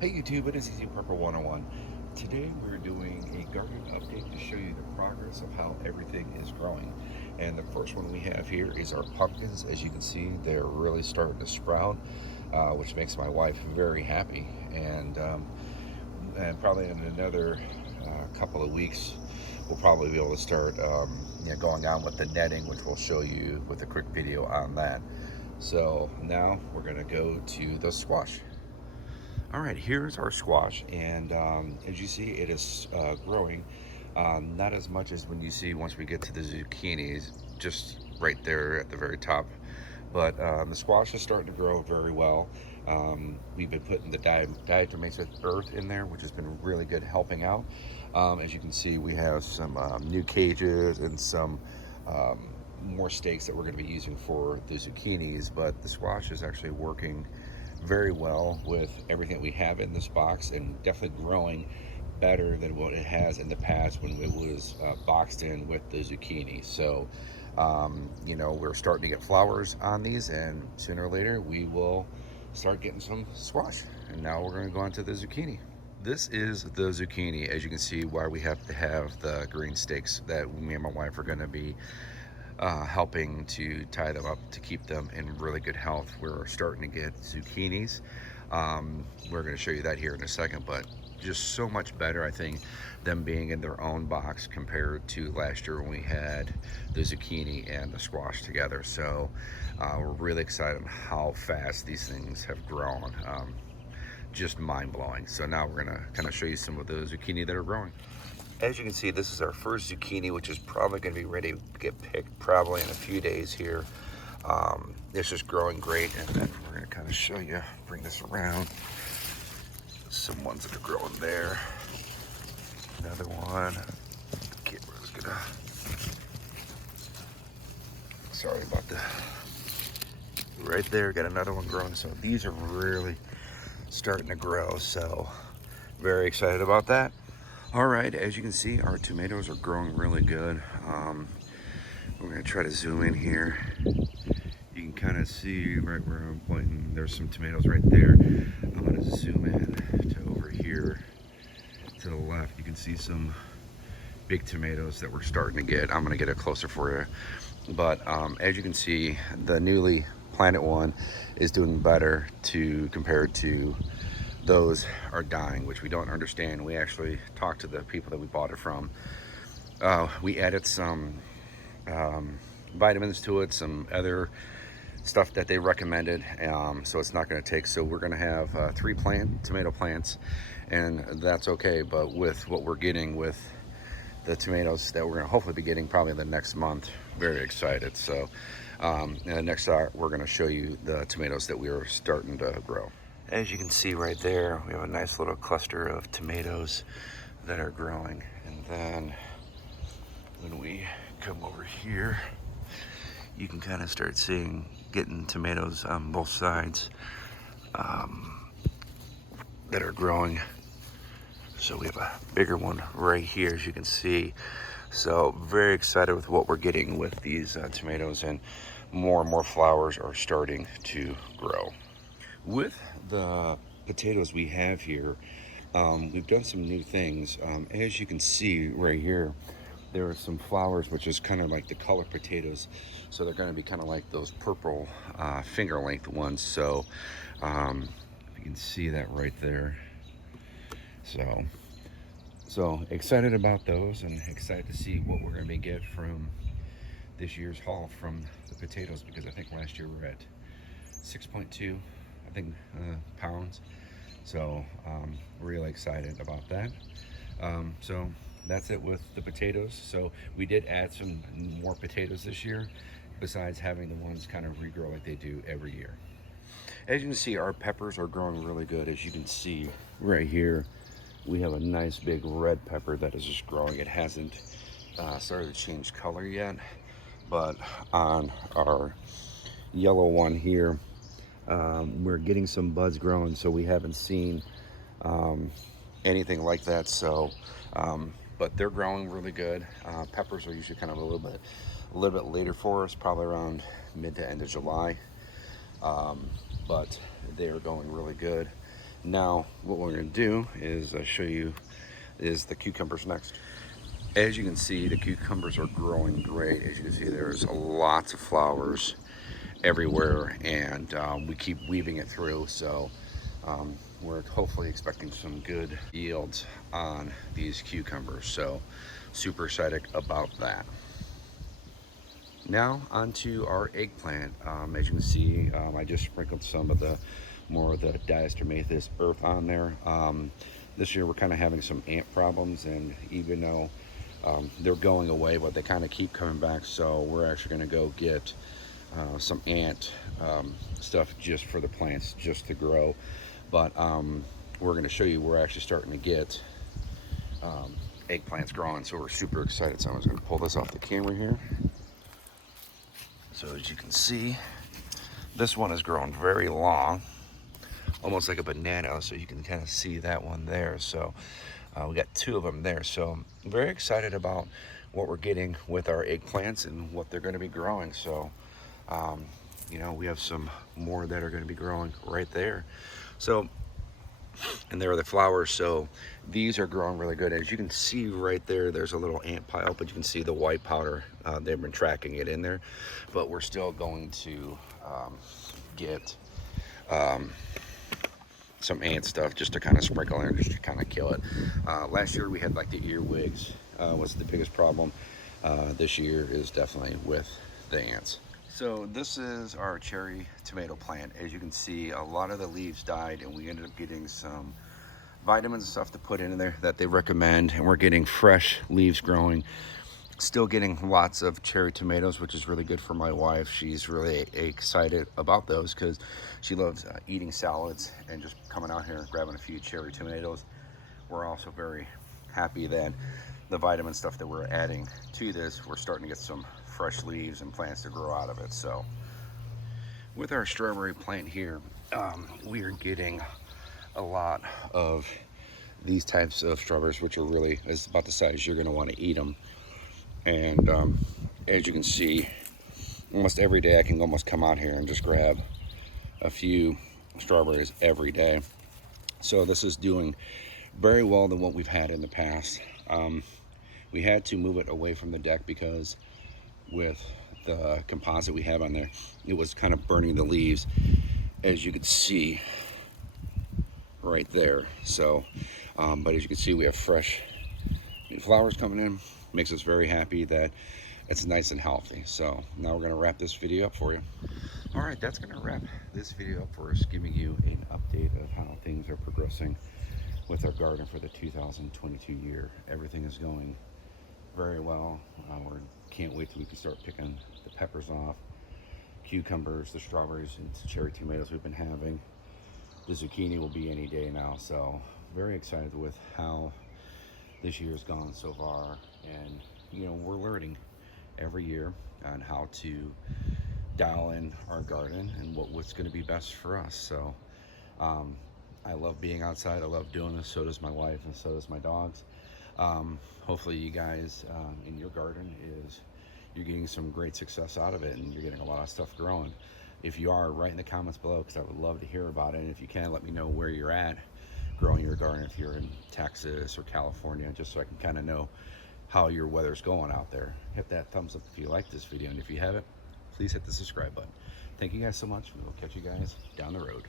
Hey YouTube, it is Easy Prepper 101. Today we're doing a garden update to show you the progress of how everything is growing. And the first one we have here is our pumpkins. As you can see, they're really starting to sprout, which makes my wife very happy. And probably in another couple of weeks, we'll probably be able to start going on with the netting, which we'll show you with a quick video on that. So now we're going to go to the squash. All right, here's our squash, and as you see, it is growing. Not as much as when you see once we get to the zucchinis, just right there at the very top. But the squash is starting to grow very well. We've been putting the diatomaceous with earth in there, which has been really good helping out. As you can see, we have some new cages and some more stakes that we're going to be using for the zucchinis, but the squash is actually working very well with everything that we have in this box, and definitely growing better than what it has in the past when it was boxed in with the zucchini. So we're starting to get flowers on these, and sooner or later we will start getting some squash. And now we're going to go on to the zucchini. This is the zucchini. As you can see, why we have to have the green stakes that me and my wife are going to be helping to tie them up to keep them in really good health. We're starting to get zucchinis. We're going to show you that here in a second, but just so much better, I think, them being in their own box compared to last year when we had the zucchini and the squash together. So we're really excited on how fast these things have grown. Just mind-blowing. So now we're going to kind of show you some of the zucchini that are growing. As you can see, this is our first zucchini, which is probably going to be ready to get picked probably in a few days here. It's just growing great, and then we're going to kind of show you, bring this around. Some ones that are growing there. Another one. Camera's gonna. Sorry about the. Right there, got another one growing. So these are really starting to grow. So very excited about that. All right, as you can see, our tomatoes are growing really good. We're gonna try to zoom in here. You can kind of see right where I'm pointing, there's some tomatoes right there. I'm gonna zoom in to over here to the left. You can see some big tomatoes that we're starting to get. I'm gonna get it closer for you. But as you can see, the newly planted one is doing better compared to those are dying, which we don't understand. We actually talked to the people that we bought it from. We added some vitamins to it, some other stuff that they recommended, so it's not going to take. So we're going to have 3 tomato plants, and that's okay. But with what we're getting with the tomatoes that we're going to hopefully be getting probably the next month, very excited. So next we're going to show you the tomatoes that we are starting to grow. As you can see right there, we have a nice little cluster of tomatoes that are growing. And then when we come over here, you can kind of start getting tomatoes on both sides that are growing. So we have a bigger one right here, as you can see. So very excited with what we're getting with these tomatoes, and more flowers are starting to grow. With the potatoes we have here, we've done some new things. As you can see right here, there are some flowers, which is kind of like the colored potatoes. So they're going to be kind of like those purple finger length ones. So you can see that right there. So excited about those, and excited to see what we're going to be get from this year's haul from the potatoes, because I think last year we were at 6.2 pounds. So really excited about that. So that's it with the potatoes. So we did add some more potatoes this year, besides having the ones kind of regrow like they do every year. As you can see, our peppers are growing really good. As you can see right here, we have a nice big red pepper that is just growing. It hasn't started to change color yet, but on our yellow one here, we're getting some buds growing, so we haven't seen anything like that. So but they're growing really good. Peppers are usually kind of a little bit later for us, probably around mid to end of July, but they are going really good. Now, what we're gonna do is show you is the cucumbers next. As you can see, the cucumbers are growing great. As you can see, there's lots of flowers everywhere, and we keep weaving it through. So we're hopefully expecting some good yields on these cucumbers. So super excited about that. Now onto our eggplant. As you can see, I just sprinkled some of the more of the diatomaceous earth on there. This year we're kind of having some ant problems, and even though they're going away, but they kind of keep coming back, so we're actually going to go get some ant stuff just for the plants, just to grow. But we're going to show you we're actually starting to get eggplants growing, so we're super excited. So I'm just going to pull this off the camera here. So as you can see, this one has grown very long, almost like a banana, so you can kind of see that one there. So we got two of them there, so I'm very excited about what we're getting with our eggplants and what they're going to be growing. So you know, we have some more that are going to be growing right there. So, and there are the flowers. So these are growing really good. As you can see right there, there's a little ant pile, but you can see the white powder. They've been tracking it in there, but we're still going to get some ant stuff just to kind of sprinkle in, just to kind of kill it. Last year we had like the earwigs was the biggest problem. This year is definitely with the ants. So this is our cherry tomato plant. As you can see, a lot of the leaves died, and we ended up getting some vitamins and stuff to put in there that they recommend, and we're getting fresh leaves growing. Still getting lots of cherry tomatoes, which is really good for my wife. She's really excited about those because she loves eating salads and just coming out here and grabbing a few cherry tomatoes. We're also very happy that the vitamin stuff that we're adding to this, we're starting to get some fresh leaves and plants to grow out of it. So with our strawberry plant here, we are getting a lot of these types of strawberries, which are really is about the size you're going to want to eat them. And as you can see, almost every day I can almost come out here and just grab a few strawberries every day. So this is doing very well than what we've had in the past. We had to move it away from the deck because with the composite we have on there, it was kind of burning the leaves, as you can see right there. So but as you can see, we have fresh flowers coming in. Makes us very happy that it's nice and healthy. So now we're going to wrap this video up for you. All right, that's going to wrap this video up for us, giving you an update of how things are progressing with our garden for the 2022 year. Everything is going very well. We can't wait till we can start picking the peppers off, cucumbers, the strawberries, and cherry tomatoes we've been having. The zucchini will be any day now. So very excited with how this year's gone so far. And you know, we're learning every year on how to dial in our garden and what's going to be best for us. So I love being outside. I love doing this. So does my wife, and so does my dogs. Hopefully you guys in your garden you're getting some great success out of it, and you're getting a lot of stuff growing. If you are, write in the comments below, because I would love to hear about it. And if you can, let me know where you're at growing your garden, if you're in Texas or California, just so I can kind of know how your weather's going out there. Hit that thumbs up if you like this video, and if you haven't, please hit the subscribe button. Thank you guys so much. We'll catch you guys down the road.